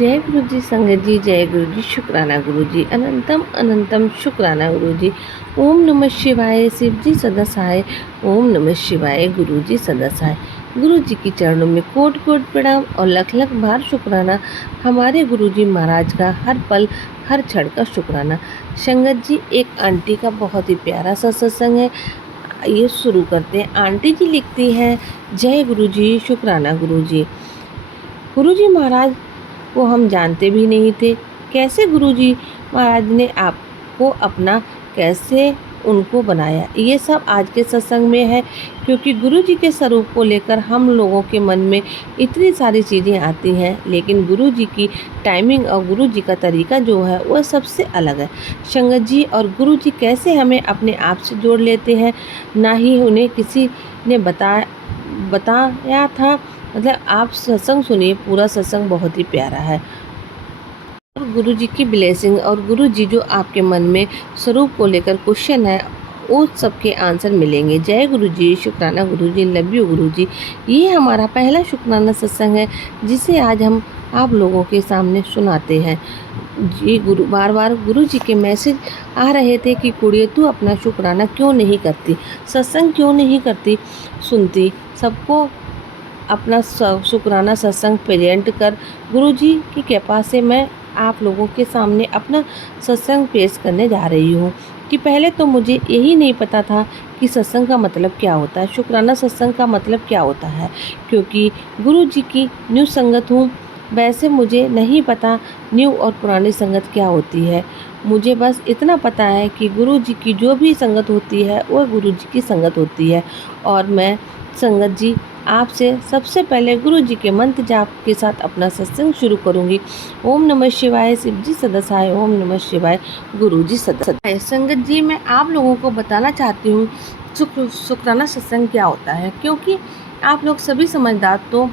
जय गुरु जी संगत जी, जय गुरु जी, शुक्राना गुरु जी, अनंतम अनंतम शुक्राना गुरु जी। ओम नमः शिवाय, शिव जी सदा सहाय। ओम नमः शिवाय, गुरु जी सदा सहाय। गुरु जी की चरणों में कोट कोट प्रणाम और लख लख बार शुक्राना। हमारे गुरु जी महाराज का हर पल हर क्षण का शुक्राना। संगत जी, एक आंटी का बहुत ही प्यारा सा सत्संग है, ये शुरू करते हैं। आंटी जी लिखती हैं, जय गुरु जी, शुक्राना गुरु जी। गुरु जी महाराज को हम जानते भी नहीं थे। कैसे गुरुजी महाराज ने आपको अपना, कैसे उनको बनाया, ये सब आज के सत्संग में है। क्योंकि गुरुजी के स्वरूप को लेकर हम लोगों के मन में इतनी सारी चीज़ें आती हैं, लेकिन गुरुजी की टाइमिंग और गुरुजी का तरीका जो है वह सबसे अलग है। संगत जी, और गुरुजी कैसे हमें अपने आप से जोड़ लेते हैं, ना ही उन्हें किसी ने बताया था। मतलब आप सत्संग सुनिए, पूरा सत्संग बहुत ही प्यारा है। और गुरु जी की ब्लेसिंग और गुरु जी जो आपके मन में स्वरूप को लेकर क्वेश्चन है, वो सबके आंसर मिलेंगे। जय गुरु जी, शुक्राना गुरु जी, लव यू गुरु जी। ये हमारा पहला शुक्राना सत्संग है, जिसे आज हम आप लोगों के सामने सुनाते हैं। जी गुरु, बार बार गुरु जी के मैसेज आ रहे थे कि कुड़िए तू अपना शुक्राना क्यों नहीं करती, सत्संग क्यों नहीं करती, सुनती, सबको अपना शुक्राना सत्संग प्रेजेंट कर। गुरुजी की कृपा से मैं आप लोगों के सामने अपना सत्संग पेश करने जा रही हूँ। कि पहले तो मुझे यही नहीं पता था कि सत्संग का मतलब क्या होता है, शुक्राना सत्संग का मतलब क्या होता है। क्योंकि गुरुजी की न्यू संगत हूँ, वैसे मुझे नहीं पता न्यू और पुरानी संगत क्या होती है। मुझे बस इतना पता है कि गुरुजी की जो भी संगत होती है वह गुरुजी की संगत होती है। और मैं संगत जी आपसे सबसे पहले गुरु जी के मंत्र जाप के साथ अपना सत्संग शुरू करूंगी। ओम नमः शिवाय, शिव जी सदा सहाय। ओम नमः शिवाय, गुरु जी सदा सहाय। संगत जी, मैं आप लोगों को बताना चाहती हूँ शुक्राना सत्संग क्या होता है। क्योंकि आप लोग सभी समझदार तो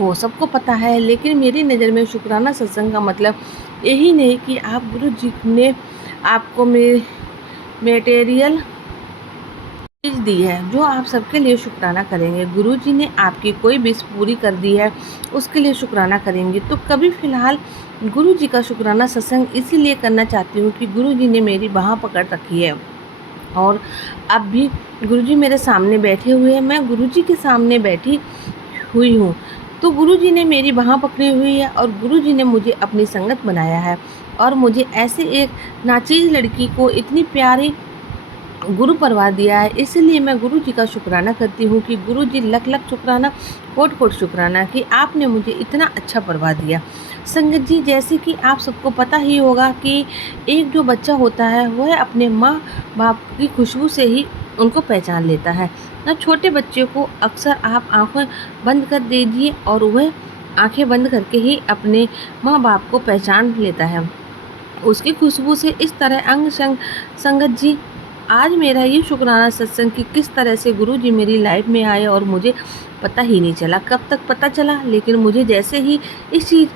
हो, सबको पता है, लेकिन मेरी नज़र में शुक्राना सत्संग का मतलब यही नहीं कि आप गुरु जी ने आपको मेटेरियल चीज़ दी है जो आप सबके लिए शुक्राना करेंगे। गुरुजी ने आपकी कोई विश पूरी कर दी है, उसके लिए शुक्राना करेंगे। तो कभी फ़िलहाल गुरुजी का शुक्राना सत्संग इसीलिए करना चाहती हूँ कि गुरुजी ने मेरी बाँह पकड़ रखी है और अब भी गुरुजी मेरे सामने बैठे हुए हैं, मैं गुरुजी के सामने बैठी हुई हूँ। तो गुरुजी ने मेरी बाँह पकड़ी हुई है और गुरुजी ने मुझे अपनी संगत बनाया है। और मुझे ऐसे एक नाचीज़ लड़की को इतनी प्यारी गुरु परवार दिया है। इसीलिए मैं गुरु जी का शुक्राना करती हूँ कि गुरु जी लख लख शुक्राना, कोट कोट शुक्राना कि आपने मुझे इतना अच्छा परवार दिया। संगत जी, जैसे कि आप सबको पता ही होगा कि एक जो बच्चा होता है वह अपने माँ बाप की खुशबू से ही उनको पहचान लेता है ना। छोटे बच्चे को अक्सर आप आँखें बंद कर दीजिए और वह आँखें बंद करके ही अपने माँ बाप को पहचान लेता है, उसकी खुशबू से। इस तरह अंग संग संगत जी, आज मेरा ये शुक्राना सत्संग कि किस तरह से गुरुजी मेरी लाइफ में आए और मुझे पता ही नहीं चला कब तक पता चला। लेकिन मुझे जैसे ही इस चीज़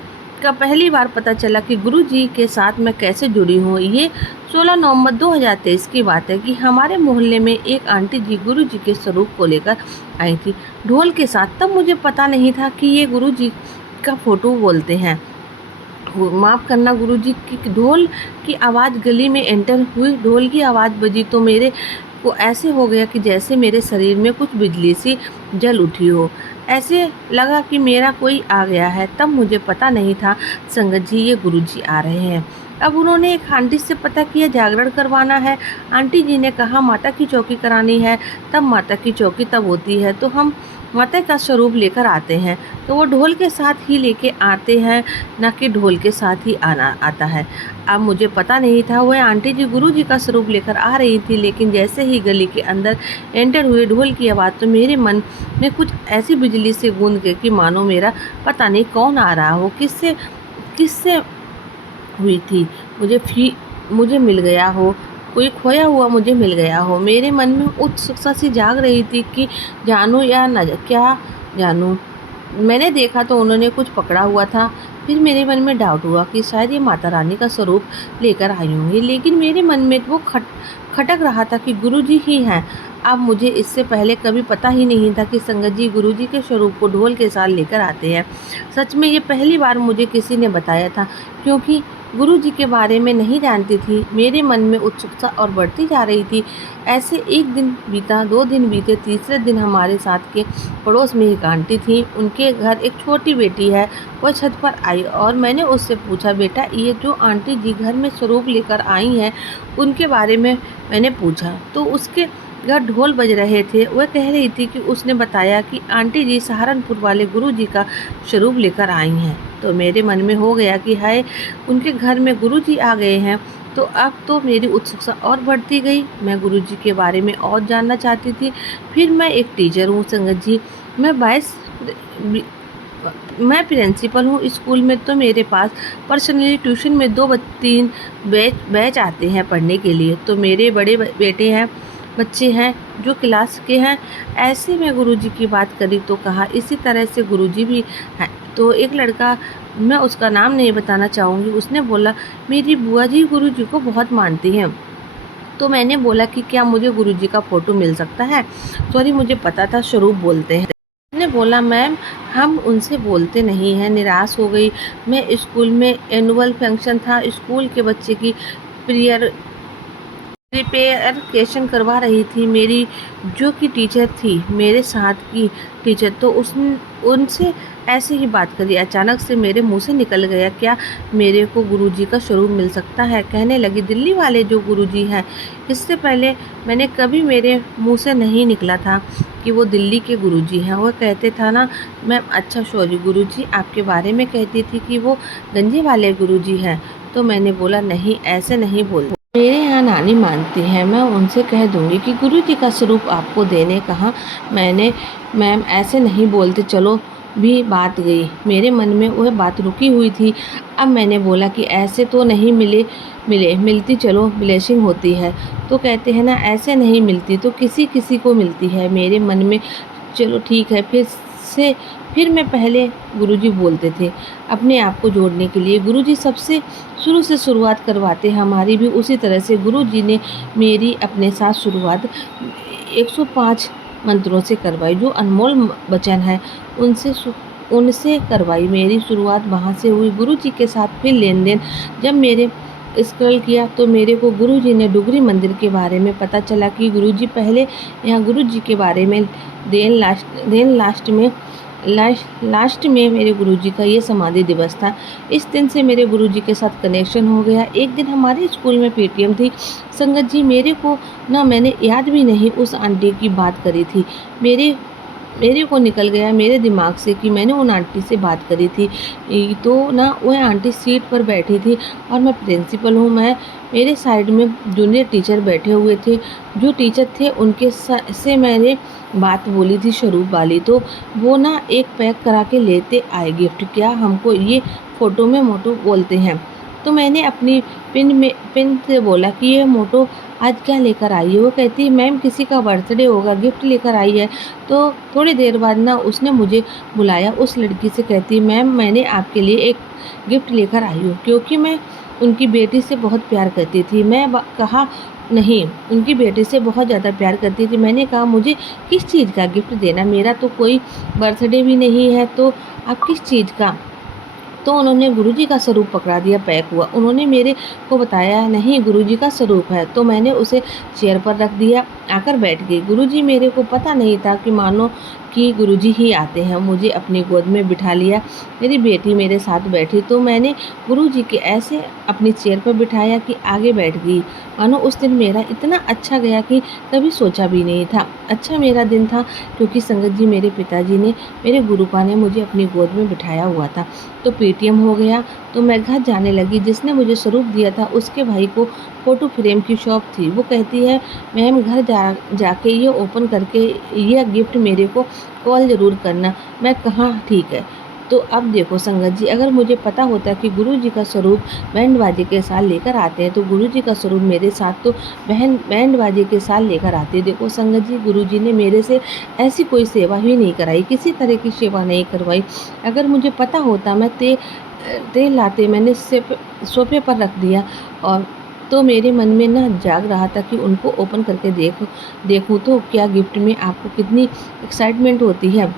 का पहली बार पता चला कि गुरुजी के साथ मैं कैसे जुड़ी हूँ, ये 16 नवंबर 2023 की बात है कि हमारे मोहल्ले में एक आंटी जी गुरुजी के स्वरूप को लेकर आई थी ढोल के साथ। तब मुझे पता नहीं था कि ये गुरुजी का फ़ोटो बोलते हैं। माफ़ करना गुरुजी की ढोल की आवाज़ गली में एंटर हुई, ढोल की आवाज़ बजी तो मेरे को ऐसे हो गया कि जैसे मेरे शरीर में कुछ बिजली सी जल उठी हो। ऐसे लगा कि मेरा कोई आ गया है। तब मुझे पता नहीं था संगत जी ये गुरुजी आ रहे हैं। अब उन्होंने एक आंटी से पता किया जागरण करवाना है। आंटी जी ने कहा माता की चौकी करानी है। तब माता की चौकी तब होती है तो हम माता का स्वरूप लेकर आते हैं, तो वो ढोल के साथ ही लेके आते हैं, ना कि ढोल के साथ ही आना आता है। अब मुझे पता नहीं था वह आंटी जी गुरुजी का स्वरूप लेकर आ रही थी, लेकिन जैसे ही गली के अंदर एंटर हुए ढोल की आवाज़, तो मेरे मन में कुछ ऐसी बिजली से गूंज गई कि मानो मेरा पता नहीं कौन आ रहा हो, किससे हुई थी, मुझे मिल गया हो, कोई खोया हुआ मुझे मिल गया हो। मेरे मन में उत्सुकता सी जाग रही थी कि जानूं या न क्या जानूं। मैंने देखा तो उन्होंने कुछ पकड़ा हुआ था। फिर मेरे मन में डाउट हुआ कि शायद ये माता रानी का स्वरूप लेकर आई होंगी, लेकिन मेरे मन में वो खटक रहा था कि गुरुजी ही हैं। अब मुझे इससे पहले कभी पता ही नहीं था कि संगत जी गुरुजी के स्वरूप को ढोल के साथ लेकर आते हैं। सच में ये पहली बार मुझे किसी ने बताया था, क्योंकि गुरुजी के बारे में नहीं जानती थी। मेरे मन में उत्सुकता और बढ़ती जा रही थी। ऐसे एक दिन बीता, 2 दिन बीते, तीसरे दिन हमारे साथ के पड़ोस में एक आंटी थी। उनके घर एक छोटी बेटी है। वह छत पर आई और मैंने उससे पूछा, बेटा ये जो आंटी जी घर में स्वरूप लेकर आई हैं, उनके बारे में मैंने पूछा तो उसके घर ढोल बज रहे थे। वह कह रही थी कि उसने बताया कि आंटी जी सहारनपुर वाले गुरुजी का स्वरूप लेकर आई हैं। तो मेरे मन में हो गया कि हाय, उनके घर में गुरुजी आ गए हैं। तो अब तो मेरी उत्सुकता और बढ़ती गई। मैं गुरुजी के बारे में और जानना चाहती थी। फिर मैं एक टीचर हूँ संगत जी, मैं प्रिंसिपल हूँ स्कूल में। तो मेरे पास पर्सनली ट्यूशन में 2-3 बैच आते हैं पढ़ने के लिए। तो मेरे बड़े बेटे हैं, बच्चे हैं जो क्लास के हैं। ऐसे में गुरुजी की बात करी तो कहा इसी तरह से गुरुजी भी हैं। तो एक लड़का, मैं उसका नाम नहीं बताना चाहूँगी, उसने बोला मेरी बुआ जी गुरुजी को बहुत मानती हैं। तो मैंने बोला कि क्या मुझे गुरुजी का फ़ोटो मिल सकता है? सॉरी, मुझे पता था स्वरूप बोलते हैं। उसने बोला मैम हम उनसे बोलते नहीं हैं। निराश हो गई मैं। स्कूल में एनुअल फंक्शन था, स्कूल के बच्चे की प्रियर प्रिपरेशन करवा रही थी मेरी जो कि टीचर थी, मेरे साथ की टीचर। तो उनसे ऐसे ही बात करी। अचानक से मेरे मुंह से निकल गया, क्या मेरे को गुरुजी का स्वरूप मिल सकता है? कहने लगी दिल्ली वाले जो गुरुजी हैं। इससे पहले मैंने कभी मेरे मुंह से नहीं निकला था कि वो दिल्ली के गुरुजी हैं। वो कहते था ना मैम, अच्छा सॉरी गुरुजी आपके बारे में कहती थी कि वो गंजे वाले गुरुजी हैं। तो मैंने बोला नहीं, ऐसे नहीं बोलते, मेरे यहाँ नानी मानती हैं, मैं उनसे कह दूँगी कि गुरुजी का स्वरूप आपको देने कहा। मैंने मैम ऐसे नहीं बोलते, चलो भी बात गई। मेरे मन में वह बात रुकी हुई थी। अब मैंने बोला कि ऐसे तो नहीं मिलती चलो ब्लेसिंग होती है। तो कहते हैं ना ऐसे नहीं मिलती तो किसी किसी को मिलती है। मेरे मन में चलो ठीक है। फिर मैं पहले गुरुजी बोलते थे अपने आप को जोड़ने के लिए। गुरुजी सबसे शुरू से शुरुआत करवाते, हमारी भी उसी तरह से गुरुजी ने मेरी अपने साथ शुरुआत 105 मंत्रों से करवाई। जो अनमोल वचन है उनसे करवाई। मेरी शुरुआत वहाँ से हुई गुरुजी के साथ। फिर लेन देन जब मेरे स्क्रॉल किया तो मेरे को गुरुजी ने डुगरी मंदिर के बारे में पता चला कि गुरुजी पहले यहाँ गुरुजी के बारे में लास्ट में मेरे गुरुजी का ये समाधि दिवस था। इस दिन से मेरे गुरुजी के साथ कनेक्शन हो गया। एक दिन हमारे स्कूल में पीटीएम थी संगत जी। मेरे को ना मैंने याद भी नहीं उस आंटी की बात करी थी। मेरे को निकल गया मेरे दिमाग से कि मैंने उन आंटी से बात करी थी। तो ना वह आंटी सीट पर बैठी थी और मैं प्रिंसिपल हूँ। मेरे साइड में जूनियर टीचर बैठे हुए थे। जो टीचर थे उनके से मैंने बात बोली थी स्वरूप वाली। तो वो ना एक पैक करा के लेते आए गिफ्ट। क्या हमको ये फ़ोटो में मोटो बोलते हैं। तो मैंने अपनी पिन से बोला कि ये मोटो आज क्या लेकर आई है। वो कहती है मैम किसी का बर्थडे होगा, गिफ्ट लेकर आई है। तो थोड़ी देर बाद ना उसने मुझे बुलाया। उस लड़की से कहती मैम मैंने आपके लिए एक गिफ्ट लेकर आई हूँ, क्योंकि मैं उनकी बेटी से बहुत प्यार करती थी। मैं कहा नहीं, उनकी बेटी से बहुत ज़्यादा प्यार करती थी। मैंने कहा मुझे किस चीज़ का गिफ्ट देना, मेरा तो कोई बर्थडे भी नहीं है, तो आप किस चीज़ का। तो उन्होंने गुरुजी का स्वरूप पकड़ा दिया, पैक हुआ। उन्होंने मेरे को बताया नहीं गुरुजी का स्वरूप है। तो मैंने उसे चेयर पर रख दिया, आकर बैठ गई। गुरुजी मेरे को पता नहीं था कि मानो कि गुरुजी ही आते हैं। मुझे अपनी गोद में बिठा लिया। मेरी बेटी मेरे साथ बैठी तो मैंने गुरुजी के ऐसे अपनी चेयर पर बिठाया कि आगे बैठ गई। मानो उस दिन मेरा इतना अच्छा गया कि कभी सोचा भी नहीं था। अच्छा मेरा दिन था क्योंकि संगत जी मेरे पिताजी ने, मेरे गुरुपा ने मुझे अपनी गोद में बिठाया हुआ था। तो पीटीएम हो गया तो मैं घर जाने लगी। जिसने मुझे स्वरूप दिया था उसके भाई को फ़ोटो फ्रेम की शॉप थी। वो कहती है मैम घर जाके ये ओपन करके यह गिफ्ट मेरे को कॉल ज़रूर करना। मैं कहाँ ठीक है। तो अब देखो संगत जी, अगर मुझे पता होता कि गुरुजी का स्वरूप बैंड बाजे के साथ लेकर आते हैं तो गुरुजी का स्वरूप मेरे साथ तो बैंड बाजे के साथ लेकर आते। देखो संगत जी, गुरुजी ने मेरे से ऐसी कोई सेवा ही नहीं कराई, किसी तरह की सेवा नहीं करवाई। अगर मुझे पता होता मैं तेल लाते मैंने सोफे पर रख दिया और तो मेरे मन में ना जाग रहा था कि उनको ओपन करके देखूँ तो क्या गिफ्ट में आपको कितनी एक्साइटमेंट होती है।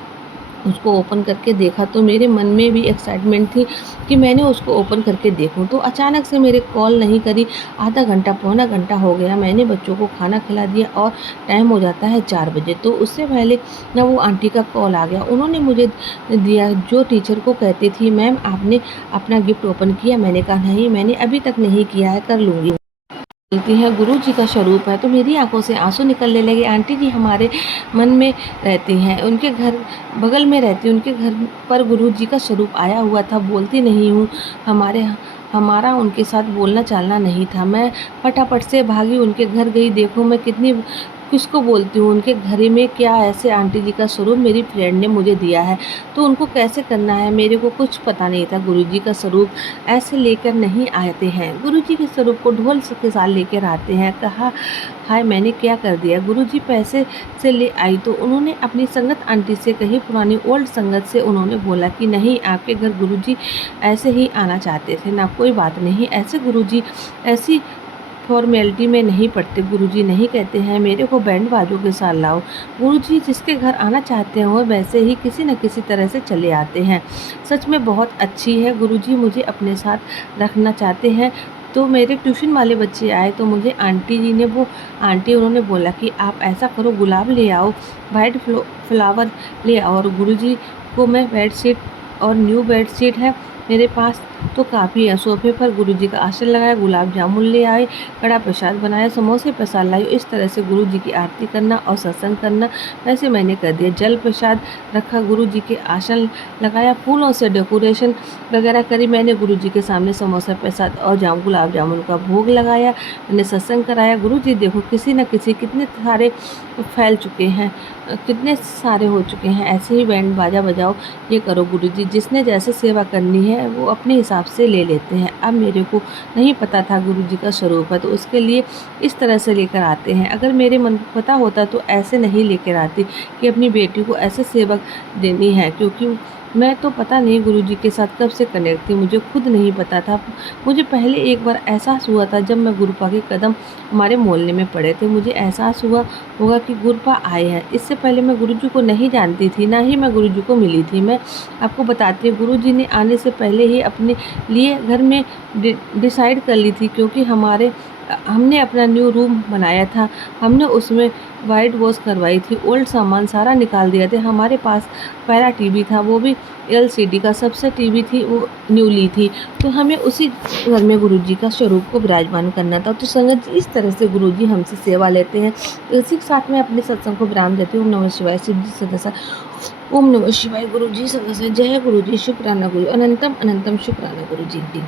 उसको ओपन करके देखा तो मेरे मन में भी एक्साइटमेंट थी कि मैंने उसको ओपन करके देखूं। तो अचानक से मेरे कॉल नहीं करी। आधा घंटा पौना घंटा हो गया, मैंने बच्चों को खाना खिला दिया और टाइम हो जाता है 4 बजे। तो उससे पहले ना वो आंटी का कॉल आ गया। उन्होंने मुझे दिया, जो टीचर को कहती थी मैम आपने अपना गिफ्ट ओपन किया। मैंने कहा नहीं, मैंने अभी तक नहीं किया है, कर लूँगी। बोलती हैं गुरु जी का स्वरूप है। तो मेरी आंखों से आंसू निकलने लगे। आंटी जी हमारे मन में रहती हैं, उनके घर बगल में रहती, उनके घर पर गुरु जी का स्वरूप आया हुआ था। बोलती नहीं हूँ, हमारा उनके साथ बोलना चालना नहीं था। मैं फटाफट से भागी, उनके घर गई। देखो मैं कितनी किसको बोलती हूँ, उनके घर में क्या ऐसे आंटी जी का स्वरूप मेरी फ्रेंड ने मुझे दिया है, तो उनको कैसे करना है मेरे को कुछ पता नहीं था। गुरु जी का स्वरूप ऐसे लेकर नहीं आते हैं, गुरु जी के स्वरूप को ढोल के साथ लेकर आते हैं। कहा हाय मैंने क्या कर दिया। गुरु जी पैसे से ले आई तो उन्होंने अपनी संगत आंटी से कही, पुरानी ओल्ड संगत से उन्होंने बोला कि नहीं आपके घर गुरु जी ऐसे ही आना चाहते थे ना, कोई बात नहीं, ऐसे गुरु जी ऐसी फॉर्मेलिटी में नहीं पड़ते। गुरुजी नहीं कहते हैं मेरे को बैंड बाजों के साथ लाओ। गुरुजी जिसके घर आना चाहते हैं वो वैसे ही किसी न किसी तरह से चले आते हैं। सच में बहुत अच्छी है, गुरुजी मुझे अपने साथ रखना चाहते हैं। तो मेरे ट्यूशन वाले बच्चे आए तो मुझे आंटी जी ने उन्होंने बोला कि आप ऐसा करो, गुलाब ले आओ, वाइट फ्लावर ले आओ। और गुरुजी को मैं बेडशीट और न्यू बेडशीट है मेरे पास तो काफ़ी है। सोफे पर गुरुजी का आसन लगाया, गुलाब जामुन ले आए, कड़ा प्रसाद बनाया, समोसे प्रसाद लाई। इस तरह से गुरुजी की आरती करना और सत्संग करना वैसे मैंने कर दिया। जल प्रसाद रखा, गुरुजी के आसन लगाया, फूलों से डेकोरेशन वगैरह करी। मैंने गुरुजी के सामने समोसा प्रसाद और गुलाब जामुन का भोग लगाया। मैंने सत्संग कराया। गुरुजी देखो किसी न किसी कितने सारे फैल चुके हैं, कितने सारे हो चुके हैं। ऐसे ही बैंड बाजा बजाओ, ये करो। गुरुजी जिसने जैसे सेवा करनी है वो अपने हिसाब से ले लेते हैं। अब मेरे को नहीं पता था गुरुजी का स्वरूप है तो उसके लिए इस तरह से लेकर आते हैं। अगर मेरे मन को पता होता तो ऐसे नहीं लेकर आती कि अपनी बेटी को ऐसे सेवक देनी है, क्योंकि मैं तो पता नहीं गुरुजी के साथ कब से कनेक्ट थी, मुझे खुद नहीं पता था। मुझे पहले एक बार एहसास हुआ था जब मैं गुरुपा के कदम हमारे मोहल्ले में पड़े थे। मुझे एहसास हुआ होगा कि गुरुपा आए हैं। इससे पहले मैं गुरुजी को नहीं जानती थी, ना ही मैं गुरुजी को मिली थी। मैं आपको बताती हूँ, गुरुजी ने आने से पहले ही अपने लिए घर में डिसाइड कर ली थी, क्योंकि हमने अपना न्यू रूम बनाया था। हमने उसमें वाइट वॉश करवाई थी, ओल्ड सामान सारा निकाल दिया था। हमारे पास पहला टीवी था, वो भी एलसीडी का सबसे टीवी थी, वो न्यू ली थी। तो हमें उसी घर में गुरुजी का स्वरूप को विराजमान करना था। तो संगत जी इस तरह से गुरुजी हमसे सेवा लेते हैं। तो इसी के साथ में अपने सत्संग को विराम देती हूँ। ओम नमः शिवाय। शिव जी सदस्य। ओम नमः शिवाय। गुरु जी सदस्य। जय गुरु जी। शुक्राना गुरु। अनंतम अनंतम शुक्राना गुरु जी।